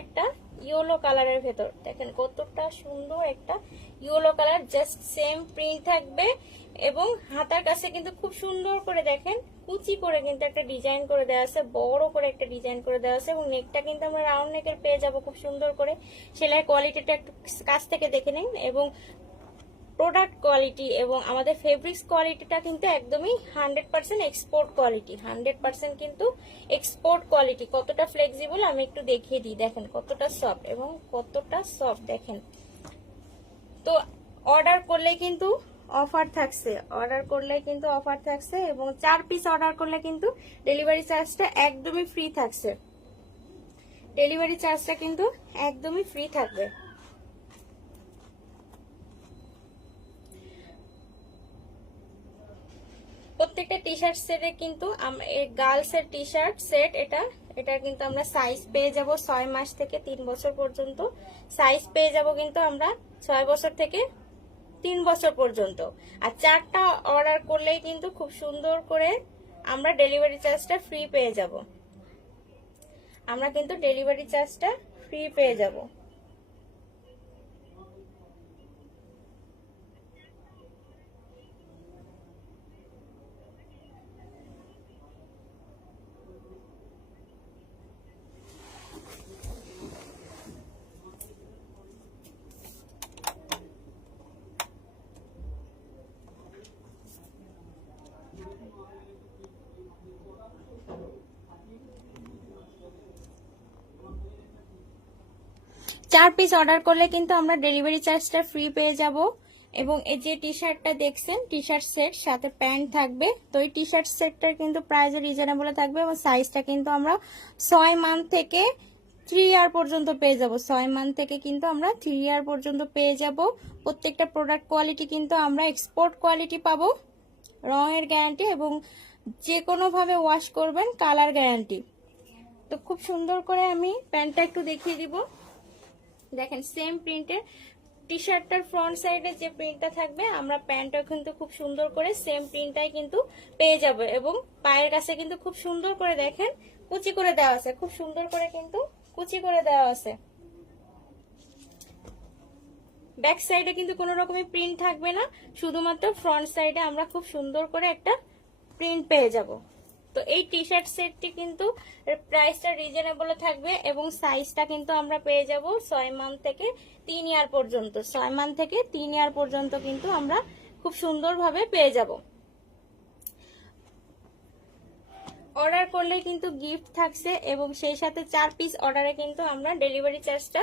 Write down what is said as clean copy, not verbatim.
একটা ইয়েলো কালারের ভেতর, দেখেন কতটা সুন্দর একটা yellow colour, just same print থাকবে। এবং হাতার কাছে কিন্তু খুব সুন্দর করে দেখেন কুচি করে কিন্তু একটা ডিজাইন করে দেওয়া আছে, বড় করে একটা ডিজাইন করে দেওয়া আছে। এবং নেকটা কিন্তু আমরা রাউন্ড নেকের পেয়ে যাব খুব সুন্দর করে। সেলাই কোয়ালিটিটা একটু কাছ থেকে দেখে নিন। এবং প্রোডাক্ট কোয়ালিটি এবং আমাদের ফেব্রিক্স কোয়ালিটিটা কিন্তু একদমই 100% এক্সপোর্ট কোয়ালিটি, 100% কিন্তু এক্সপোর্ট কোয়ালিটি। কতটা ফ্লেক্সিবল আমি একটু দেখিয়ে দিই, দেখেন কতটা সফট এবং কতটা সফট দেখেন। তো অর্ডার করলে কিন্তু অফার থাকছে, অর্ডার করলে কিন্তু অফার থাকছে। এবং 4 পিস অর্ডার করলে কিন্তু ডেলিভারি চার্জটা একদমই ফ্রি থাকছে, ডেলিভারি চার্জটা কিন্তু একদমই ফ্রি থাকবে। প্রত্যেকটা টি শার্ট সেটে কিন্তু গার্লস এর টি শার্ট সেট, এটা কিন্তু আমরা সাইজ পেয়ে যাব 6 মাস থেকে 3 বছর পর্যন্ত। সাইজ পেয়ে যাব কিন্তু আমরা 6 বছর থেকে 3 বছর পর্যন্ত। আর 4টা অর্ডার করলেই কিন্তু খুব সুন্দর করে আমরা ডেলিভারি চার্জটা ফ্রি পেয়ে যাব, আমরা কিন্তু ডেলিভারি চার্জটা ফ্রি পেয়ে যাব। চার পিস অর্ডার করলে কিন্তু আমরা ডেলিভারি চার্জটা ফ্রি পেয়ে যাব। এবং এই যে টি শার্টটা দেখছেন, টি শার্ট সেট সাথে প্যান্ট থাকবে। তো এই টি শার্ট সেটটার কিন্তু প্রাইস রিজনেবল থাকবে এবং সাইজটা কিন্তু আমরা 6 মান্থ থেকে 3 ইয়ার পর্যন্ত পেয়ে যাব। 6 মান্থ থেকে কিন্তু আমরা 3 ইয়ার পর্যন্ত পেয়ে যাব। প্রত্যেকটা প্রোডাক্ট কোয়ালিটি কিন্তু আমরা এক্সপোর্ট কোয়ালিটি পাবো, রঙের গ্যারান্টি এবং যে কোনোভাবে ওয়াশ করবেন কালার গ্যারান্টি। তো খুব সুন্দর করে আমি প্যান্টটা একটু দেখিয়ে দিব, দেখেন সেম প্রিন্টের টি শার্টটার ফ্রন্ট সাইডে যে প্রিন্টটা থাকবে, আমরা প্যান্টটা কিন্তু খুব সুন্দর করে সেম প্রিন্টটাই কিন্তু পেয়ে যাব। এবং পায়ের কাছে কিন্তু খুব সুন্দর করে দেখেন কুচি করে দেওয়া আছে, খুব সুন্দর করে কিন্তু কুচি করে দেওয়া আছে। ব্যাক সাইডে কিন্তু কোনো রকমের প্রিন্ট থাকবে না, শুধুমাত্র ফ্রন্ট সাইডে আমরা খুব সুন্দর করে একটা প্রিন্ট পেয়ে যাব। তো এই টি শার্ট সেটটি কিন্তু প্রাইসটা রিজনেবল থাকবে এবং সাইজটা কিন্তু আমরা পেয়ে যাব 6 মান্থ থেকে 3 ইয়ার পর্যন্ত। 6 মান্থ থেকে 3 ইয়ার পর্যন্ত কিন্তু আমরা খুব সুন্দরভাবে পেয়ে যাব। অর্ডার করলে কিন্তু গিফট থাকছে এবং সেই সাথে 4 পিস অর্ডারে কিন্তু আমরা ডেলিভারি চার্জটা